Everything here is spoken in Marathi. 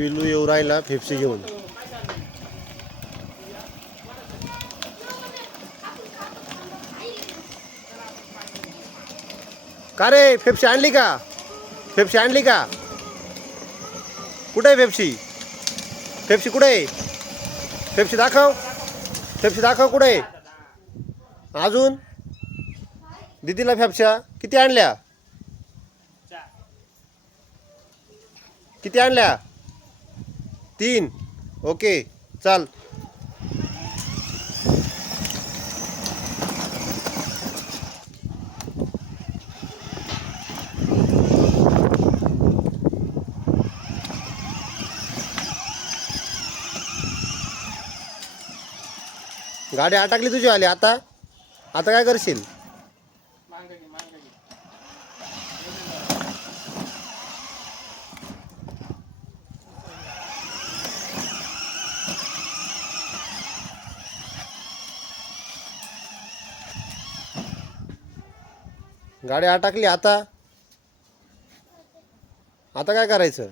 पिलू येऊ राहिला फेप्सी घेऊन. का रे फेप्सी आणली का? फेप्सी आणली का? कुठे आहे फेप्सी? फेप्सी कुठे आहे? फेप्सी दाखव. फेप्सी दाखव कुठे आहे? अजून दीदीला फेप्स्या किती आणल्या? किती आणल्या? 3. ओके चाल. गाडी अटकली तुझी आली. आता आता काय करशील? गाडी अटकली. आता आता काय करायचं?